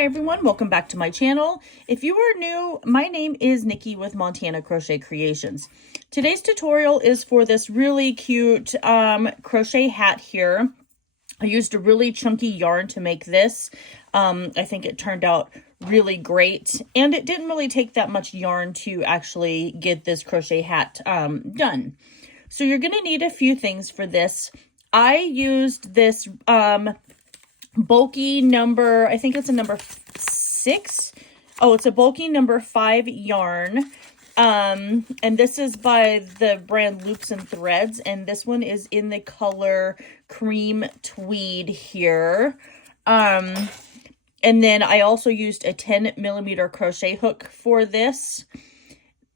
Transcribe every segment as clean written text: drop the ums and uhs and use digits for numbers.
Hi everyone, welcome back to my channel. If you are new, my name is Nikki with Montana Crochet Creations. Today's tutorial is for this really cute crochet hat here. I used a really chunky yarn to make this. I think it turned out really great, and it didn't really take that much yarn to actually get this crochet hat done. So you're going to need a few things for this. I used this bulky number, I think it's a number 6. Oh, it's a bulky number 5 yarn. And this is by the brand Loops and Threads, and this one is in the color cream tweed here. And then I also used a 10mm crochet hook for this.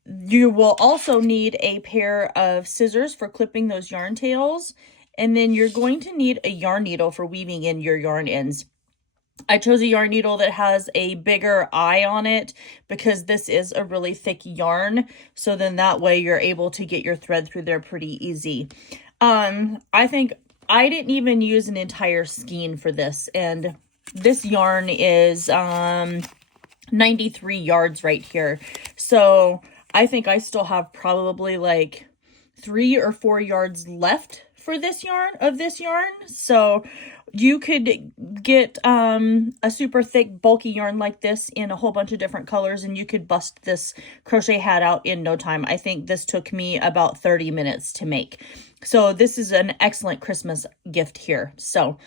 You will also need a pair of scissors for clipping those yarn tails. And then you're going to need a yarn needle for weaving in your yarn ends. I chose a yarn needle that has a bigger eye on it because this is a really thick yarn. So then that way you're able to get your thread through there pretty easy. I think I didn't even use an entire skein for this. And this yarn is 93 yards right here. So I think I still have probably like 3 or 4 yards left for this yarn. So you could get a super thick bulky yarn like this in a whole bunch of different colors, and you could bust this crochet hat out in no time. I think this took me about 30 minutes to make. So this is an excellent Christmas gift here. So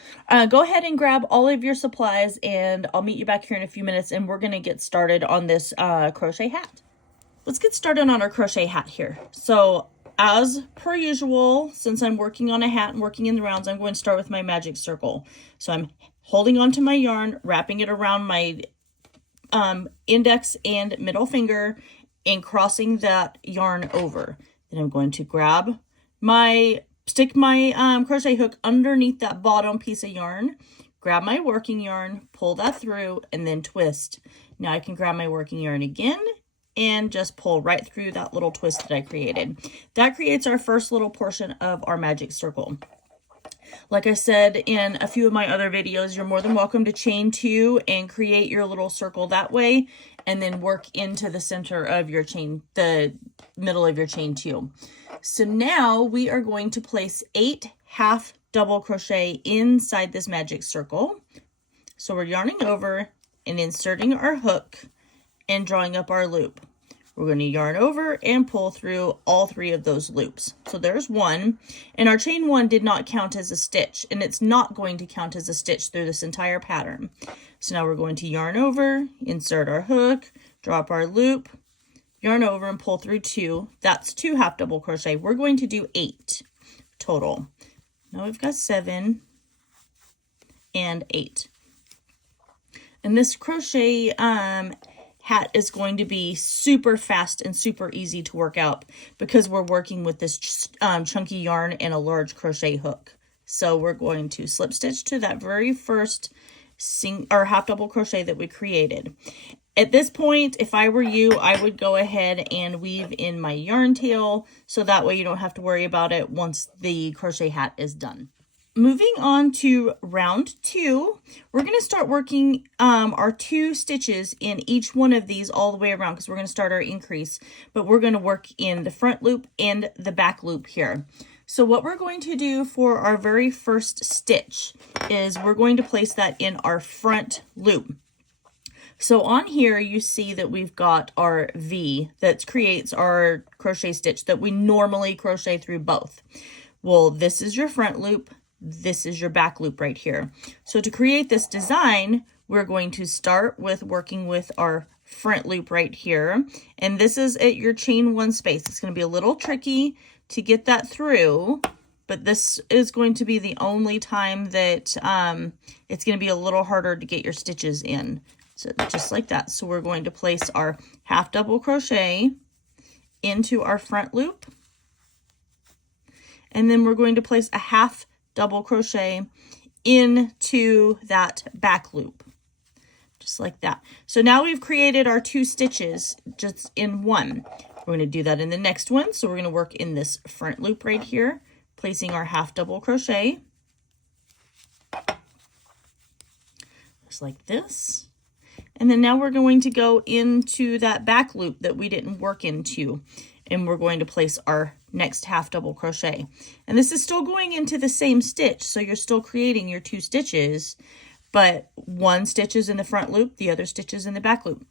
go ahead and grab all of your supplies, and I'll meet you back here in a few minutes, and we're going to get started on this crochet hat. Let's get started on our crochet hat here. So as per usual, since I'm working on a hat and working in the rounds, I'm going to start with my magic circle. So I'm holding onto my yarn, wrapping it around my index and middle finger, and crossing that yarn over. Then I'm going to stick my crochet hook underneath that bottom piece of yarn, grab my working yarn, pull that through, and then twist. Now I can grab my working yarn again and just pull right through that little twist that I created. That creates our first little portion of our magic circle. Like I said in a few of my other videos, you're more than welcome to chain 2 and create your little circle that way, and then work into the center of your chain, the middle of your chain 2. So now we are going to place 8 half double crochet inside this magic circle. So we're yarning over and inserting our hook and drawing up our loop. We're going to yarn over and pull through all 3 of those loops. So there's 1, and our chain 1 did not count as a stitch, and it's not going to count as a stitch through this entire pattern. So now we're going to yarn over, insert our hook, drop our loop, yarn over and pull through 2. That's 2 half double crochet. We're going to do 8 total. Now we've got 7 and 8. And this crochet hat is going to be super fast and super easy to work out because we're working with this chunky yarn and a large crochet hook. So we're going to slip stitch to that very first half double crochet that we created. At this point, if I were you, I would go ahead and weave in my yarn tail so that way you don't have to worry about it once the crochet hat is done. Moving on to round 2, we're going to start working our 2 stitches in each one of these all the way around because we're going to start our increase, but we're going to work in the front loop and the back loop here. So what we're going to do for our very first stitch is we're going to place that in our front loop. So on here you see that we've got our V that creates our crochet stitch that we normally crochet through both. Well, this is your front loop. This is your back loop right here. So to create this design, we're going to start with working with our front loop right here. And this is at your chain 1 space. It's going to be a little tricky to get that through, but this is going to be the only time that it's going to be a little harder to get your stitches in. So just like that. So we're going to place our half double crochet into our front loop. And then we're going to place a half double crochet into that back loop, just like that. So now we've created our 2 stitches just in one. We're going to do that in the next one. So we're going to work in this front loop right here, placing our half double crochet, just like this. And then now we're going to go into that back loop that we didn't work into, and we're going to place our next half double crochet. And this is still going into the same stitch, so you're still creating your 2 stitches, but one stitch is in the front loop, the other stitch is in the back loop.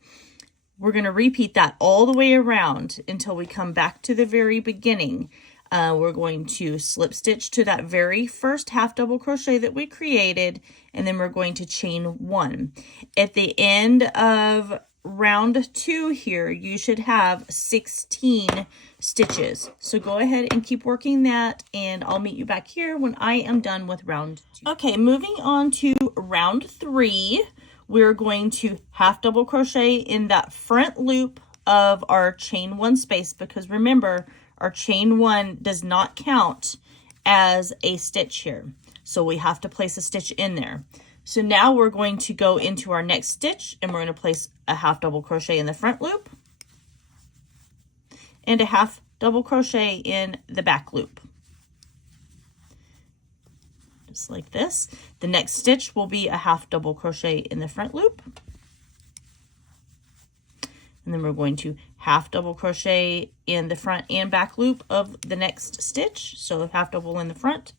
We're going to repeat that all the way around until we come back to the very beginning. We're going to slip stitch to that very first half double crochet that we created, and then we're going to chain 1. At the end of round 2 here, you should have 16 stitches. So go ahead and keep working that, and I'll meet you back here when I am done with round 2. Okay, moving on to round 3. We're going to half double crochet in that front loop of our chain 1 space, because remember, our chain 1 does not count as a stitch here. So we have to place a stitch in there. So now we're going to go into our next stitch, and we're going to place a half double crochet in the front loop and a half double crochet in the back loop. Just like this. The next stitch will be a half double crochet in the front loop. And then we're going to half double crochet in the front and back loop of the next stitch. So half double in the front,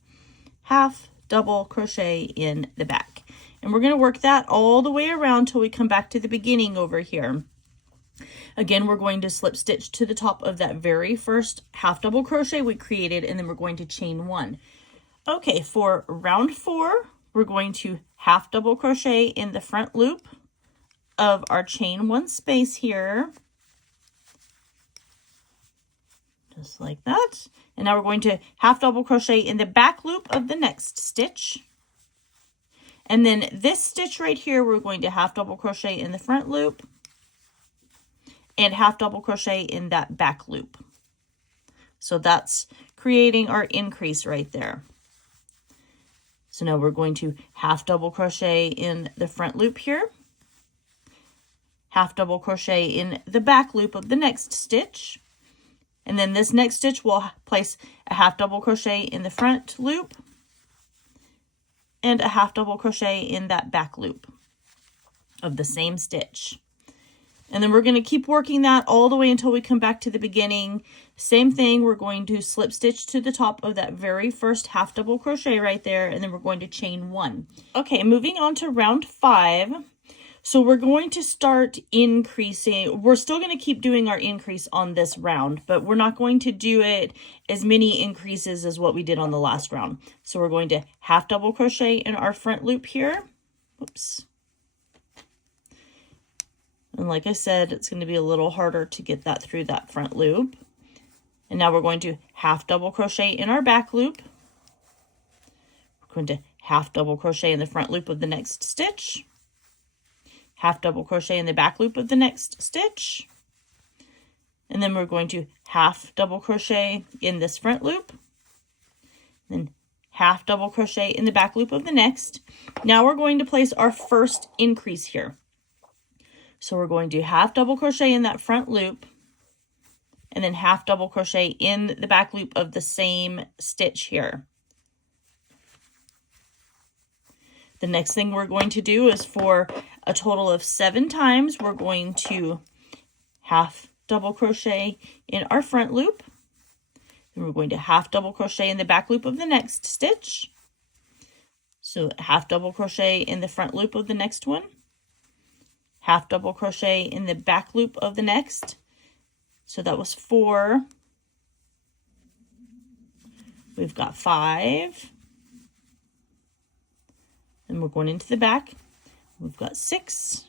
half double crochet in the back. And we're going to work that all the way around till we come back to the beginning over here. Again, we're going to slip stitch to the top of that very first half double crochet we created, and then we're going to chain 1. Okay, for round 4, we're going to half double crochet in the front loop of our chain 1 space here. Just like that. And now we're going to half double crochet in the back loop of the next stitch. And then this stitch right here, we're going to half double crochet in the front loop and half double crochet in that back loop. So that's creating our increase right there. So now we're going to half double crochet in the front loop here, half double crochet in the back loop of the next stitch, and then this next stitch we'll place a half double crochet in the front loop and a half double crochet in that back loop of the same stitch. And then we're going to keep working that all the way until we come back to the beginning. Same thing, we're going to slip stitch to the top of that very first half double crochet right there, and then we're going to chain 1. Okay, moving on to round 5. So we're going to start increasing. We're still going to keep doing our increase on this round, but we're not going to do it as many increases as what we did on the last round. So we're going to half double crochet in our front loop here. Whoops. And like I said, it's going to be a little harder to get that through that front loop. And now we're going to half double crochet in our back loop. We're going to half double crochet in the front loop of the next stitch. Half double crochet in the back loop of the next stitch. And then we're going to half double crochet in this front loop. Then half double crochet in the back loop of the next. Now we're going to place our first increase here. So we're going to half double crochet in that front loop and then half double crochet in the back loop of the same stitch here. The next thing we're going to do is for a total of 7 times, we're going to half double crochet in our front loop. Then we're going to half double crochet in the back loop of the next stitch. So half double crochet in the front loop of the next one. Half double crochet in the back loop of the next. So that was 4. We've got 5. Then we're going into the back. We've got 6.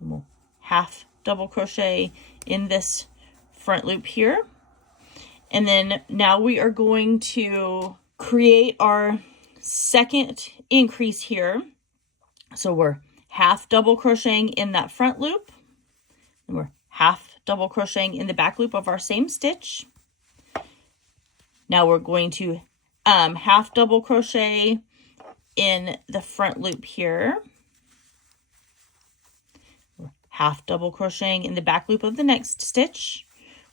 And we'll half double crochet in this front loop here. And then now we are going to create our second increase here. So we're half double crocheting in that front loop, and we're half double crocheting in the back loop of our same stitch. Now we're going to half double crochet in the front loop here. We're half double crocheting in the back loop of the next stitch.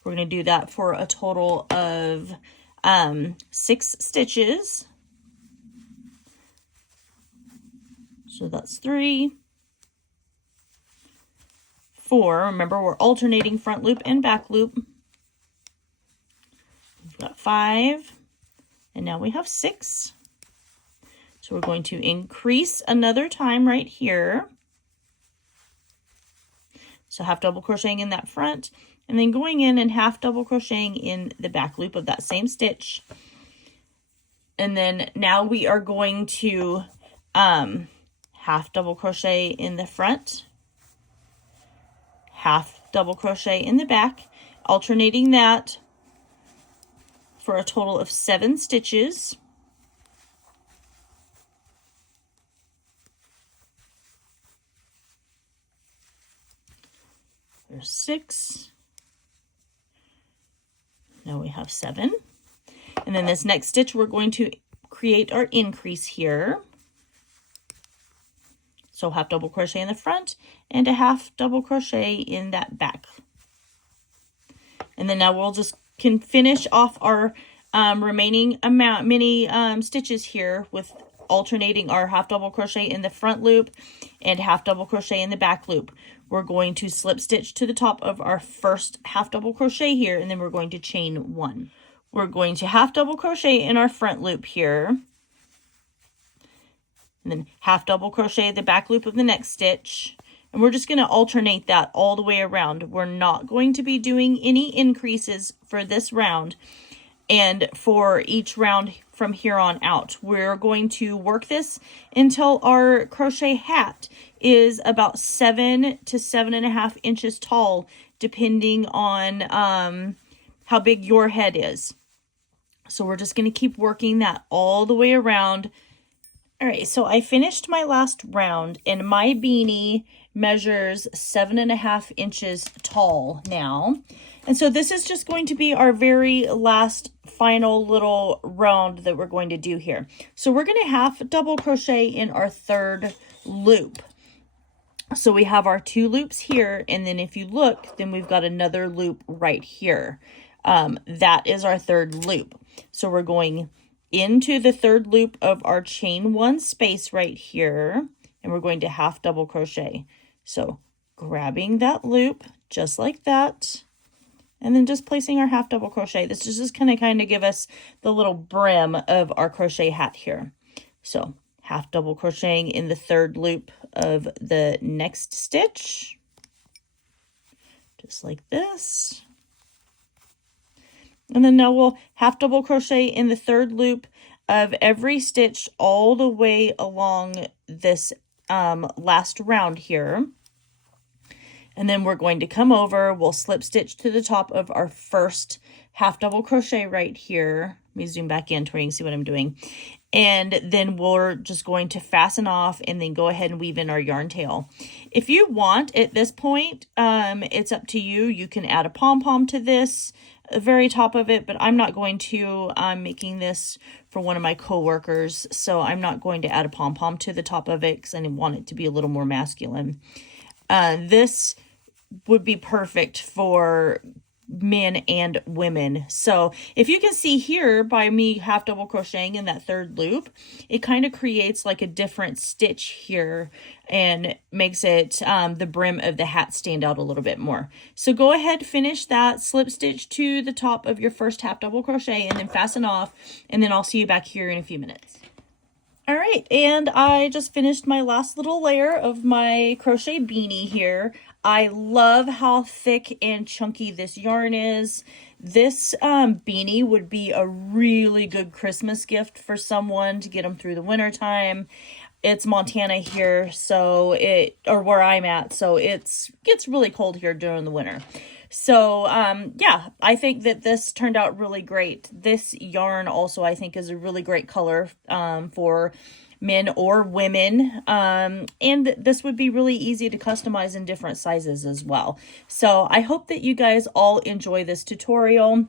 We're going to do that for a total of 6 stitches. So that's 3, 4. Remember, we're alternating front loop and back loop. We've got 5, and now we have 6. So we're going to increase another time right here. So half double crocheting in that front, and then going in and half double crocheting in the back loop of that same stitch. And then now we are going to half double crochet in the front, half double crochet in the back, alternating that for a total of 7 stitches. There's 6. Now we have 7. And then this next stitch, we're going to create our increase here. So half double crochet in the front and a half double crochet in that back. And then now we'll just can finish off our remaining many stitches here with alternating our half double crochet in the front loop and half double crochet in the back loop. We're going to slip stitch to the top of our first half double crochet here, and then we're going to chain 1. We're going to half double crochet in our front loop here, and then half double crochet the back loop of the next stitch. And we're just going to alternate that all the way around. We're not going to be doing any increases for this round. And for each round from here on out, we're going to work this until our crochet hat is about 7 to 7.5 inches tall, depending on how big your head is. So we're just going to keep working that all the way around. All right, so I finished my last round, and my beanie measures 7.5 inches tall now. And so this is just going to be our very last final little round that we're going to do here. So we're going to half double crochet in our third loop. So we have our 2 loops here, and then if you look, then we've got another loop right here. That is our third loop. So we're going into the third loop of our chain 1 space right here, and we're going to half double crochet. So grabbing that loop just like that, and then just placing our half double crochet. This is just going to kind of give us the little brim of our crochet hat here. So half double crocheting in the third loop of the next stitch, just like this. And then now we'll half double crochet in the third loop of every stitch all the way along this last round here. And then we're going to come over, we'll slip stitch to the top of our first half double crochet right here. Let me zoom back in to where you can see what I'm doing. And then we're just going to fasten off and then go ahead and weave in our yarn tail. If you want at this point, it's up to you. You can add a pom-pom to this, the very top of it, but I'm not going to. I'm making this for one of my coworkers, so I'm not going to add a pom-pom to the top of it because I want it to be a little more masculine. This would be perfect for men and women. So if you can see here by me half double crocheting in that third loop, it kind of creates like a different stitch here and makes it the brim of the hat stand out a little bit more. So go ahead, finish that, slip stitch to the top of your first half double crochet and then fasten off, and then I'll see you back here in a few minutes. All right, and I just finished my last little layer of my crochet beanie here. I love how thick and chunky this yarn is. This beanie would be a really good Christmas gift for someone to get them through the winter time. It's Montana here, so or where I'm at, so it gets really cold here during the winter. So, yeah, I think that this turned out really great. This yarn also, I think, is a really great color for men or women. And this would be really easy to customize in different sizes as well. So I hope that you guys all enjoy this tutorial.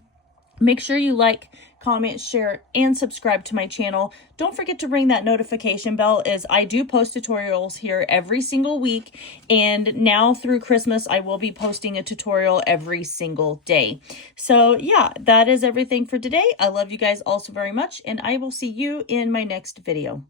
Make sure you like, comment, share, and subscribe to my channel. Don't forget to ring that notification bell, as I do post tutorials here every single week. And now through Christmas, I will be posting a tutorial every single day. So yeah, that is everything for today. I love you guys all so very much, and I will see you in my next video.